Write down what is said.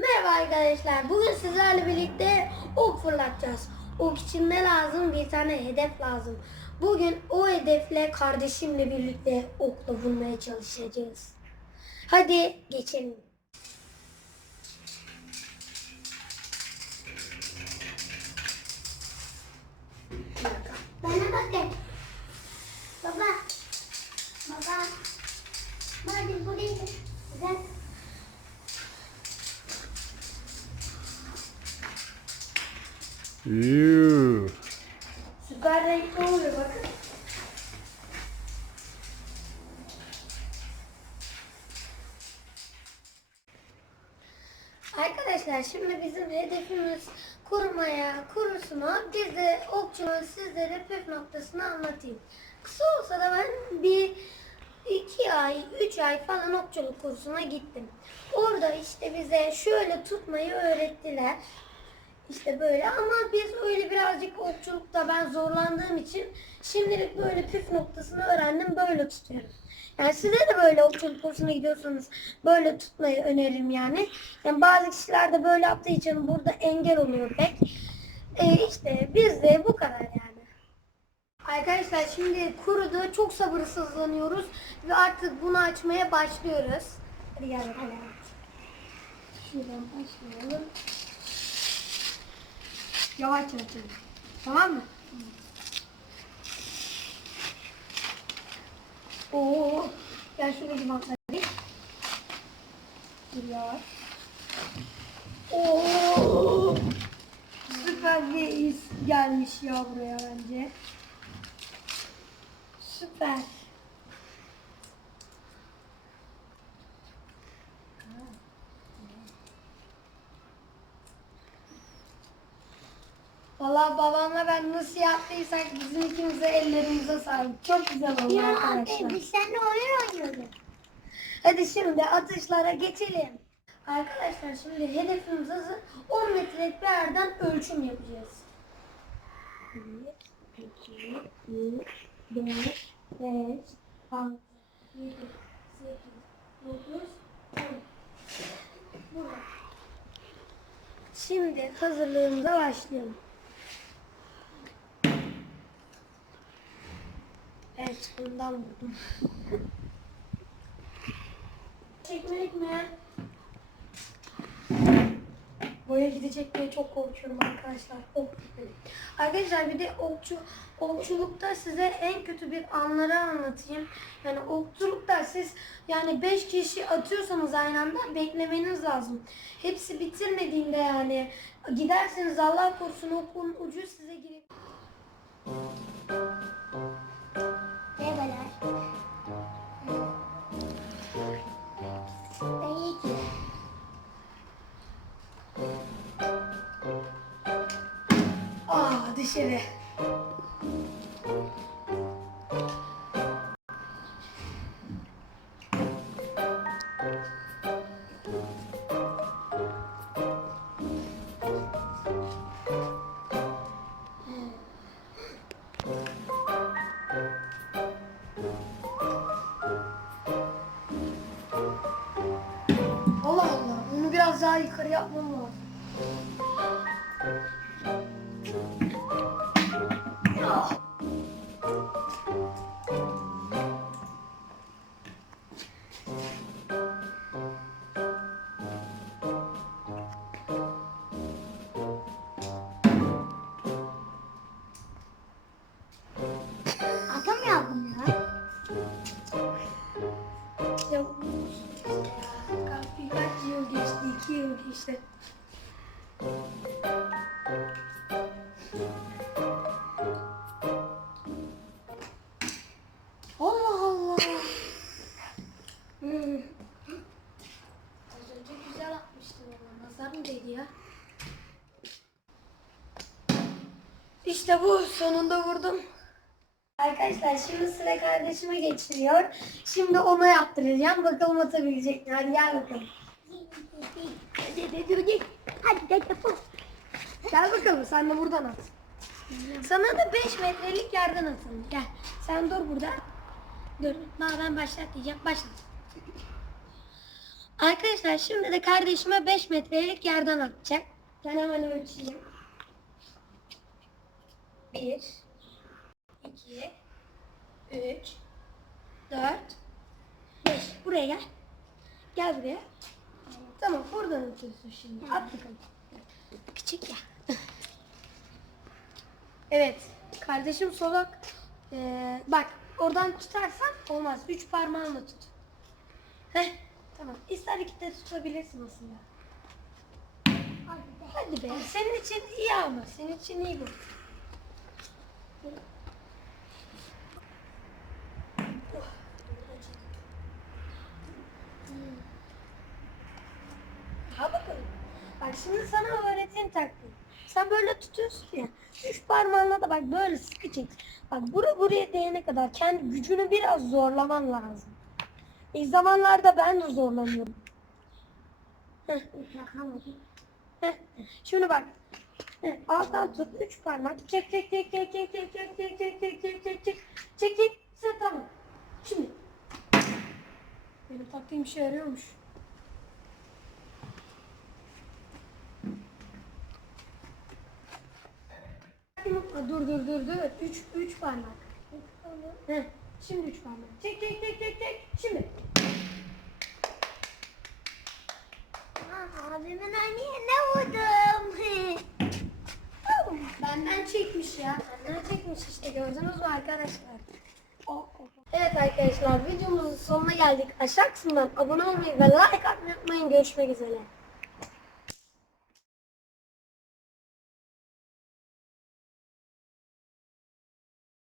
Merhaba arkadaşlar. Bugün sizlerle birlikte ok fırlatacağız. Ok için ne lazım? Bir tane hedef lazım. Bugün o hedefle kardeşimle birlikte okla vurmaya çalışacağız. Hadi geçelim. Bana bakın. Baba. Baba. Hadi buraya gel. Süper renkli oluyor bakın. Arkadaşlar şimdi bizim hedefimiz kurumaya, kurusuna, biz de sizlere püf noktasını anlatayım. Kısa olsa da ben bir iki ay, üç ay falan okçuluk kursuna gittim. Orada işte bize şöyle tutmayı öğrettiler. İşte böyle ama biz öyle birazcık okçulukta ben zorlandığım için şimdilik böyle püf noktasını öğrendim böyle tutuyorum. Yani size de böyle okçuluk kursuna gidiyorsanız böyle tutmayı öneririm yani. Yani bazı kişiler de böyle yaptığı için burada engel oluyor pek. Ee, işte biz de bu kadar yani. Arkadaşlar şimdi kurudu çok sabırsızlanıyoruz ve artık bunu açmaya başlıyoruz. Hadi gel bakalım. Şuradan başlayalım. Yavaş açalım. Tamam mı? Oo. Gel şunu bir bakayım. Dur yavaş. Oo. Süper bir iz gelmiş ya buraya bence. Süper. Babamla ben nasıl yaptıysak bizim ikimize ellerimize sağlık. Çok güzel oldu Ya arkadaşlar. anne biz seninle oyun oynuyorduk. Hadi şimdi atışlara geçelim. Arkadaşlar şimdi hedefimiz hazır. 10 metrelik bir yerden ölçüm yapacağız. 1, 2, 3, 4, 5, 6, 7, 8, 9, 10. Burada. Şimdi hazırlığımıza başlayalım. Evet, bundan vurdum. Çekmelik mi? Boya gidecek diye çok korkuyorum arkadaşlar. Ok gitmeli. Arkadaşlar bir de okçu, okçulukta size en kötü bir anları anlatayım. Yani okçulukta siz yani 5 kişi atıyorsanız aynı anda beklemeniz lazım. Hepsi bitirmediğinde yani giderseniz Allah korusun okun ucu size girip Ah dışarı. Allah Allah. Bunu biraz daha yukarı yapmam lazım. Ya? İşte bu. Sonunda vurdum. Arkadaşlar şimdi sıra kardeşime geçiriyor. Şimdi ona yaptıracağım. Bakalım atabilecek mi? Hadi gel bakalım. Hadi hadi yapalım. Gel bakalım sen de buradan at. Sana da 5 metrelik yerden atalım. Gel. Sen dur burada. Dur. Ben başlat diyeceğim. Başlat. Arkadaşlar şimdi de kardeşime 5 metrelik yerden atacak. Ben hemen ölçeyim. 1 2 3 4 5 Buraya gel. Gel buraya. Tamam buradan atıyorsun şimdi. At bakalım. Küçük ya. evet. Kardeşim solak. Ee, bak oradan tutarsan olmaz. Üç parmağınla tut. Heh, tamam. İster iki de tutabilirsin aslında. Hadi be. Senin için iyi ama. Senin için iyi bu. Ha bakalım. Bak şimdi sana öğreteyim taktiği. Sen böyle tutuyorsun ya. Üç parmağınla da bak böyle sıkı çek. Bak bura buraya değene kadar kendi gücünü biraz zorlaman lazım. İlk zamanlarda ben de zorlanıyorum. Şimdi bak. Alttan tut üç parmak. Çek çek çek çek çek çek çek çek çek çek çek çek çek çek çek Sen tamam. Şimdi. Benim taktiğim işe yarıyormuş. Dur dur dur dur. Üç, üç parmak. Heh, şimdi üç parmak. Çek çek çek çek çek. Şimdi. Aa, abimin anneye vurdum. Benden çekmiş ya. Benden çekmiş işte gördünüz mü arkadaşlar? Evet arkadaşlar videomuzun sonuna geldik. Aşağı kısımdan abone olmayı ve like atmayı unutmayın. Görüşmek üzere.